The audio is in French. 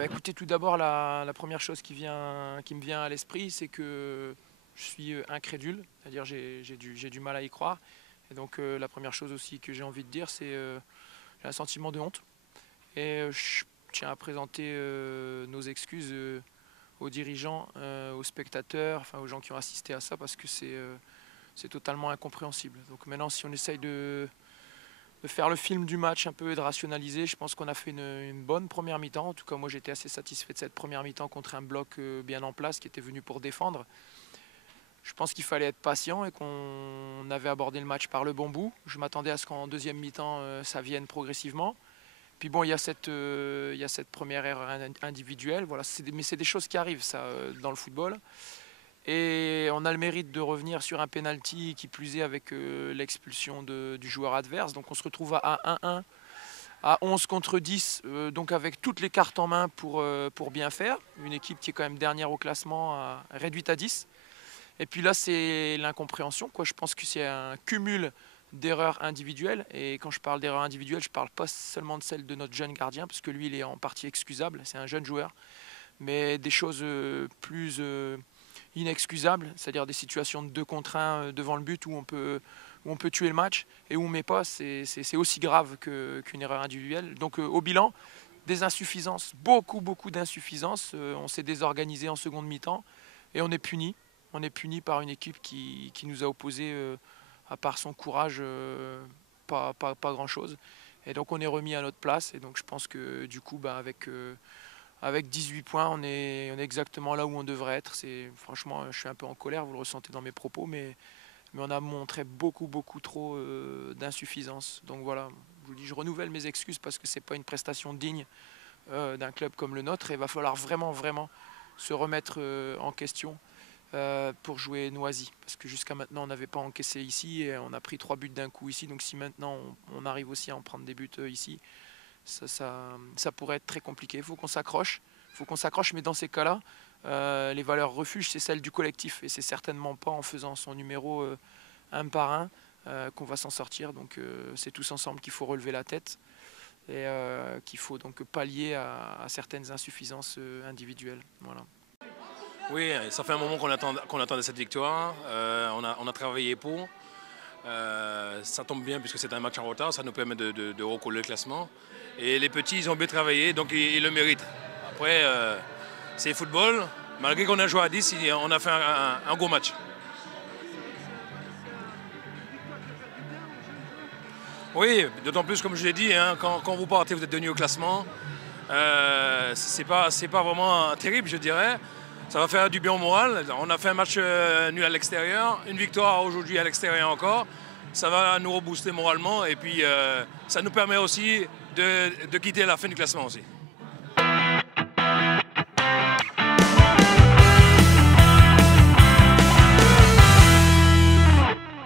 Écoutez, tout d'abord, la première chose qui me vient à l'esprit, c'est que je suis incrédule, c'est-à-dire j'ai du mal à y croire. Et donc la première chose aussi que j'ai envie de dire, c'est j'ai un sentiment de honte. Et je tiens à présenter nos excuses aux dirigeants, aux spectateurs, enfin aux gens qui ont assisté à ça, parce que c'est totalement incompréhensible. Donc maintenant, si on essaye de faire le film du match un peu et de rationaliser, je pense qu'on a fait une bonne première mi-temps. En tout cas, moi j'étais assez satisfait de cette première mi-temps contre un bloc bien en place qui était venu pour défendre. Je pense qu'il fallait être patient et qu'on avait abordé le match par le bon bout. Je m'attendais à ce qu'en deuxième mi-temps, ça vienne progressivement. Puis bon, il y a cette première erreur individuelle. Voilà, mais c'est des choses qui arrivent, ça, dans le football. Et on a le mérite de revenir sur un penalty qui plus est avec l'expulsion du joueur adverse. Donc on se retrouve à 1-1, à 11 contre 10, donc avec toutes les cartes en main pour bien faire. Une équipe qui est quand même dernière au classement, réduite à 10. Et puis là, c'est l'incompréhension, quoi. Je pense que c'est un cumul d'erreurs individuelles. Et quand je parle d'erreurs individuelles, je ne parle pas seulement de celle de notre jeune gardien, parce que lui, il est en partie excusable, c'est un jeune joueur. Mais des choses plus inexcusables, c'est-à-dire des situations de 2 contre 1 devant le but où on peut tuer le match et où on ne met pas, c'est aussi grave qu'une erreur individuelle. Donc au bilan, des insuffisances, beaucoup d'insuffisances. On s'est désorganisé en seconde mi-temps et on est puni. On est puni par une équipe qui nous a opposé, à part son courage, pas grand-chose. Et donc on est remis à notre place. Et donc je pense que du coup, avec 18 points, on est exactement là où on devrait être. Franchement, je suis un peu en colère, vous le ressentez dans mes propos, mais on a montré beaucoup trop d'insuffisance. Donc voilà, je vous dis, je renouvelle mes excuses parce que ce n'est pas une prestation digne d'un club comme le nôtre. Et il va falloir vraiment se remettre en question pour jouer Noisy. Parce que jusqu'à maintenant, on n'avait pas encaissé ici et on a pris 3 buts d'un coup ici. Donc si maintenant on arrive aussi à en prendre des buts ici, ça pourrait être très compliqué. Il faut qu'on s'accroche, mais dans ces cas-là, les valeurs refuge, c'est celle du collectif. Et c'est certainement pas en faisant son numéro un par un qu'on va s'en sortir. Donc c'est tous ensemble qu'il faut relever la tête et qu'il faut donc pallier à certaines insuffisances individuelles. Voilà. Oui, ça fait un moment qu'on attendait cette victoire. On a travaillé pour. Ça tombe bien puisque c'est un match en retard, ça nous permet de recoller le classement. Et les petits, ils ont bien travaillé, donc ils le méritent. Après, c'est football. Malgré qu'on a joué à 10, on a fait un gros match. Oui, d'autant plus, comme je l'ai dit, hein, quand vous partez, vous êtes dernier au classement. C'est pas vraiment terrible, je dirais. Ça va faire du bien au moral. On a fait un match nul à l'extérieur, une victoire aujourd'hui à l'extérieur encore. Ça va nous rebooster moralement et puis ça nous permet aussi de quitter la fin du classement aussi.